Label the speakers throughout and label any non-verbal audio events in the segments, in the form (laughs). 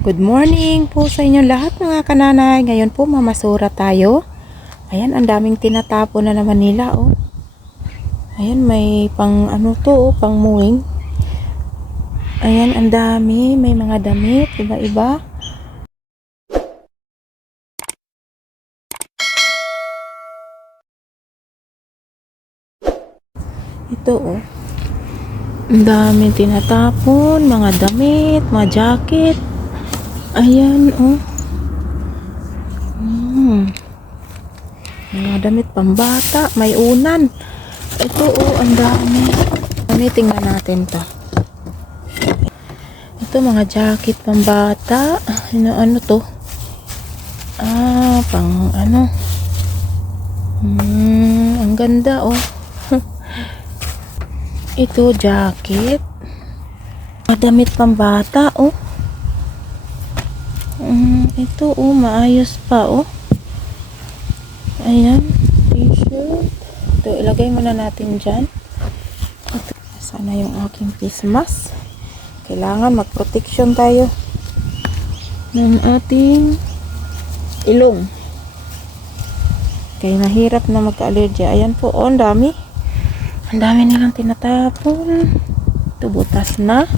Speaker 1: Good morning po sa inyo lahat mga kananay. Ngayon po mamasura tayo. Ayan, ang daming tinatapo na naman nila oh. Ayan, may pang ano to oh, pang muwing. Ayan, ang dami. May mga damit, iba-iba. Ito oh. Ang daming tinatapon, mga damit, mga jacket. Ayan, oh. Hmm. Mga damit pambata, may unan. Ito, oh, ang dami. Ano, tingnan natin to. Ito, mga jacket pambata. Ano, ano to? Ah, pang ano. Hmm, ang ganda, oh. (laughs) Ito, jacket. Mga damit pambata, oh. Ito, oh, maayos pa, oh. Ayan, t-shirt. Ito, ilagay muna natin dyan. Ito, sana yung aking face mask. Kailangan mag-protection tayo ng ating ilong. Kaya mahirap na magka-allergy. Ayan po, oh, ang dami. Ang dami nilang tinatapon. Ito, butas na.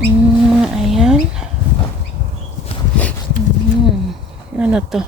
Speaker 1: Mm, ayan. Mm, ano to?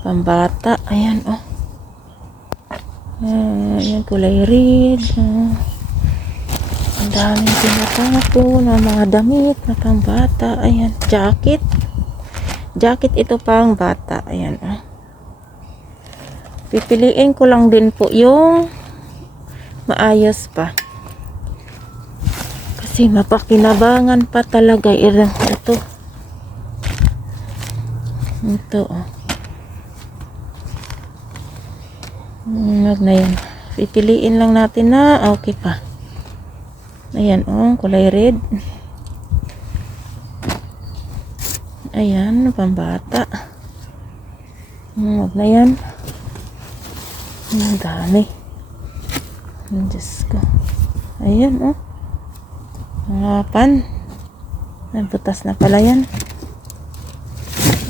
Speaker 1: Pambata. Ayan, oh. Ayan, kulay red. Ah. Ang daming tinatapon na mga damit na pambata. Ayan, jacket. Jacket ito pang bata. Ayan, oh. Pipiliin ko lang din po yung maayos pa. Kasi mapakinabangan pa talaga irang ito. Ito, oh. Hmm, Wag na yan. Pipiliin lang natin na okay pa. Ayan, oh, kulay red. Ayan, pambata. Hmm, Wag na yan. Ang dami. Ang Diyos ko. Ayan, oh. Mga pan. Ay, butas na pala yan.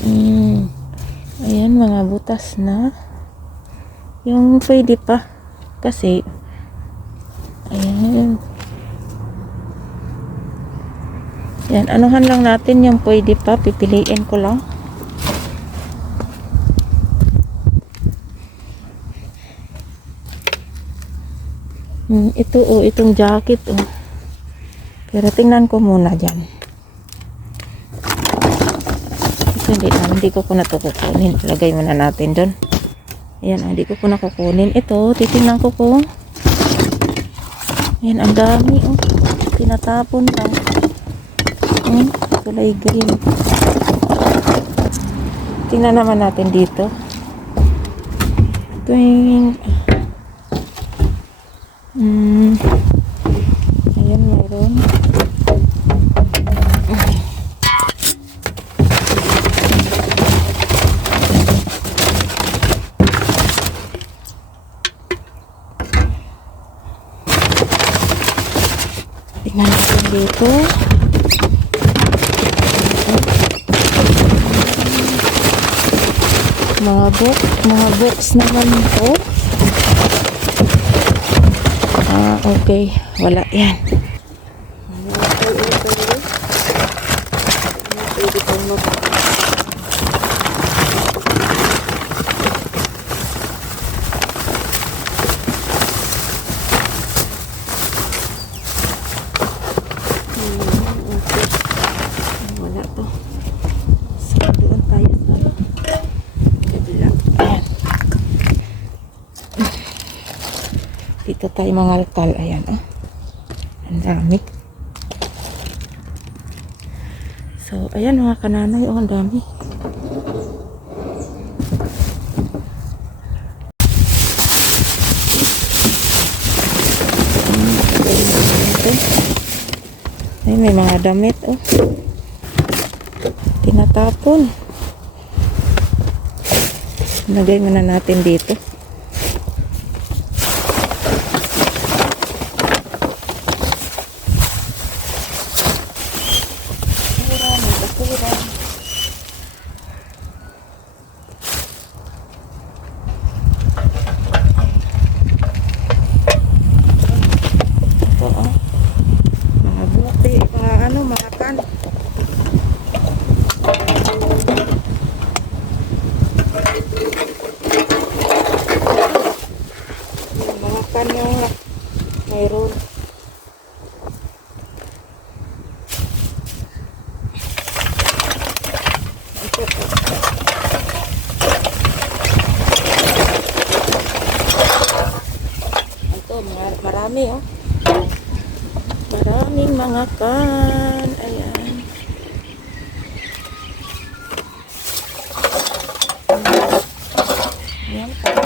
Speaker 1: Mm. Ayan, mga butas na. Yung pwede pa. Kasi, ayan. Yan, anuhan lang natin yung pwede pa. Pipiliin ko lang. Hmm, ito oh, itong jacket oh. Pero tingnan ko muna dyan. Ito hindi na, hindi ko po na ito kukunin. Lagay muna natin doon. Ayan, oh, hindi ko po na kukunin. Ito, titingnan ko kung Ayan, ang dami oh. Tinatapon lang. Hmm, kulay green. Tingnan naman natin dito. Ito yung Hmm. Tingnan natin dito. Mga book, mga books naman po. Ah, okay. Wala yan. Wala to. So, doon tayo sa kabila. Ayan. Dito tayo mga alkal. Ayan, oh. Ang dami. So, ayan mga kananay. Oh, ang dami. Ay, may mga damit, oh. Tinatapon. Lagay muna natin dito. ano, mga kan. Yung mga kan yung mayroon. Ito po. Ito, mar- marami oh. Maraming mga kan. Ayan. Ayan. Paper.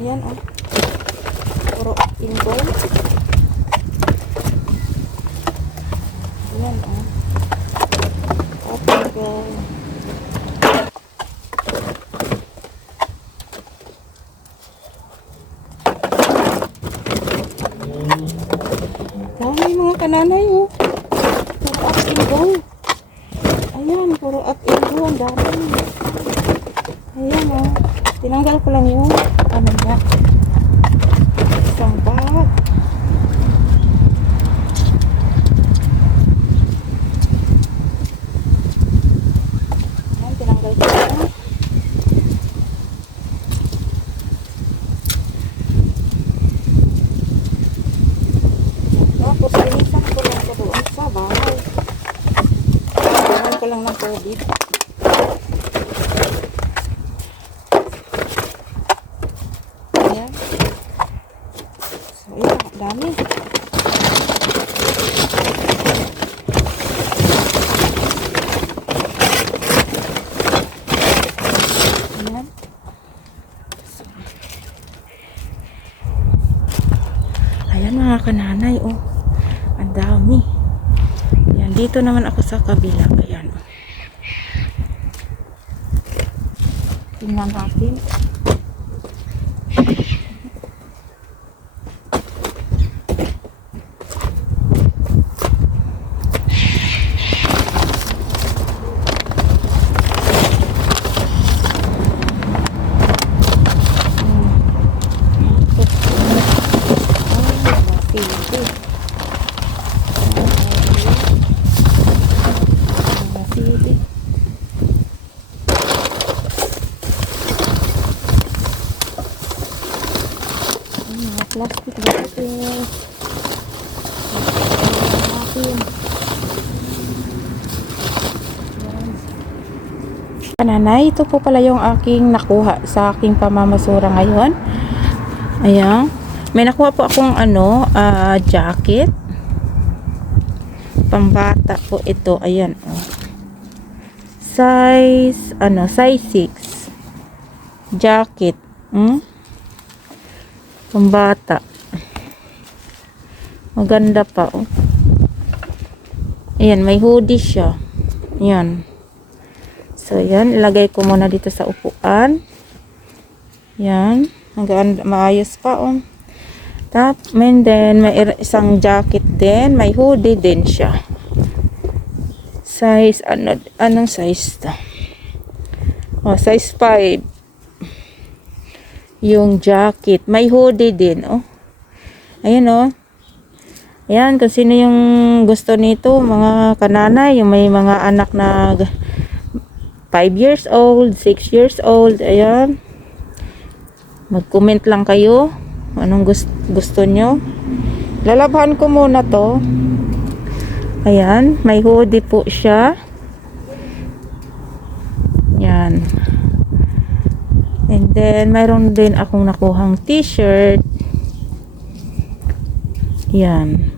Speaker 1: Ayan, oh. Puro ingo. Ayan, oh. Up and go. Dami mga kananay, oh. Puro up and go. Ayan, puro up and go. Ang dami. Ayan, oh. Tinanggal ko lang yung ano niya. Isang bag. Ayan, tinanggal ko lang. Tapos, linisan ko lang ko doon sa bahay. Kailangan ko lang ng tubig. Ayan. So, ayan. ang Dami. Ayan. Mga kananay, oh. Ang dami. Ayan, dito naman ako sa kabila. Ayan. oh. Tingnan natin. Masili. Masili. Ay, mga plastic bottles. Natin. Kananay, ito po pala yung aking nakuha sa aking pamamasura ngayon. Ayan. May nakuha po akong ano, ah, jacket. Pambata po ito. Ayan. Oh. Size, ano, size 6. Jacket. Hmm? Pambata. Maganda pa, oh. Ayan, may hoodie siya. Ayan. So, yan. Ilagay ko muna dito sa upuan. Yan. Hanggang maayos pa, oh. Tap, and then, may isang jacket din. May hoodie din siya. Size, ano, anong size to? Oh, size 5. Yung jacket. May hoodie din, oh. Ayan, oh. Ayan, kung sino yung gusto nito, mga kanana, yung may mga anak na 5 years old, 6 years old, ayan. Mag-comment lang kayo anong gusto, gusto nyo. Lalabhan ko muna to. Ayan, may hoodie po siya. Yan. And then, mayroon din akong nakuhang t-shirt. Yan.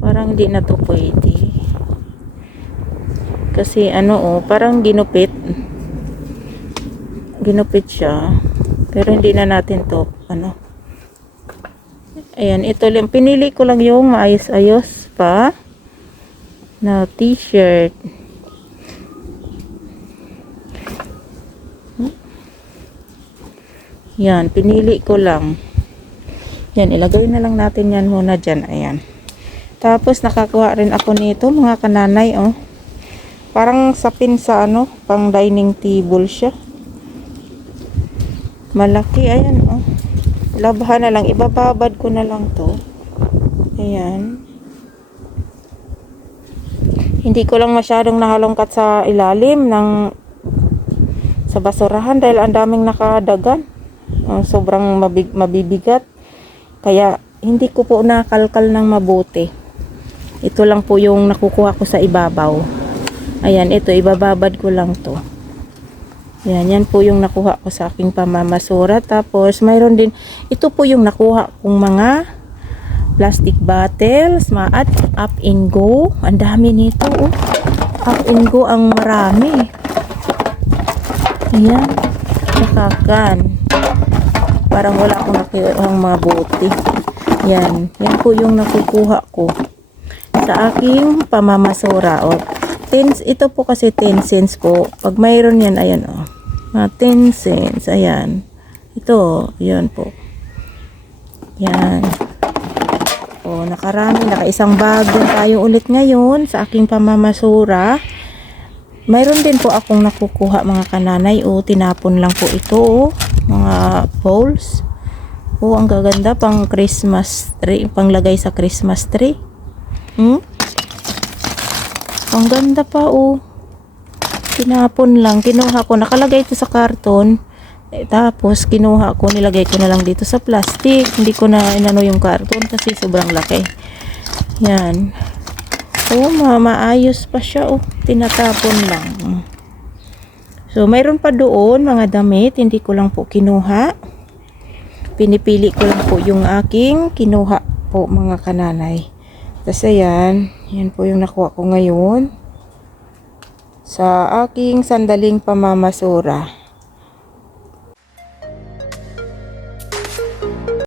Speaker 1: Parang di na to pwede. Kasi ano oh, parang ginupit. Ginupit siya. Pero hindi na natin to, ano. Ayan, ito lang. Pinili ko lang yung maayos-ayos pa na t-shirt. Yan, pinili ko lang. Yan, ilagay na lang natin yan muna dyan. Ayan. Tapos, nakakuha rin ako nito, mga kananay, oh. Parang sapin sa, ano, pang dining table siya. Malaki, ayan, oh. Labhan na lang, ibababad ko na lang to. Ayan. Hindi ko lang masyadong nahalongkat sa ilalim ng sa basurahan dahil ang daming nakadagan. Ang sobrang mabig, mabibigat. Kaya hindi ko po nakalkal ng mabuti. Ito lang po yung nakukuha ko sa ibabaw. Ayan, ito ibababad ko lang to. Yan, yan po yung nakuha ko sa aking pamamasura. Tapos, mayroon din, ito po yung nakuha kong mga plastic bottles, mga at up and go. Ang dami nito, oh. Up and go ang marami. Ayan. Tsaka kan. Parang wala akong nakuha mga bote. Yan. Yan po yung nakukuha ko. Sa aking pamamasura. O, 10, ito po kasi 10 cents po. Pag mayroon yan, ayan o. Mga 10 cents. Ayan. Ito, yan po. Yan. O, nakarami. Nakaisang bag din tayo ulit ngayon sa aking pamamasura. Mayroon din po akong nakukuha mga kananay. O, tinapon lang po ito. O, mga bowls. O, ang gaganda pang Christmas tree. Panglagay sa Christmas tree. Hmm? Ang ganda pa, o. Tinapon lang. Kinuha ko. Nakalagay ito sa karton. Eh, tapos, kinuha ko. Nilagay ko na lang dito sa plastic. Hindi ko na inano yung karton kasi sobrang laki. Yan. Oh, ma maayos pa siya. Oh, tinatapon lang. So, mayroon pa doon mga damit. Hindi ko lang po kinuha. Pinipili ko lang po yung aking kinuha po mga kananay. Tapos ayan, yan po yung nakuha ko ngayon sa aking sandaling pamamasura.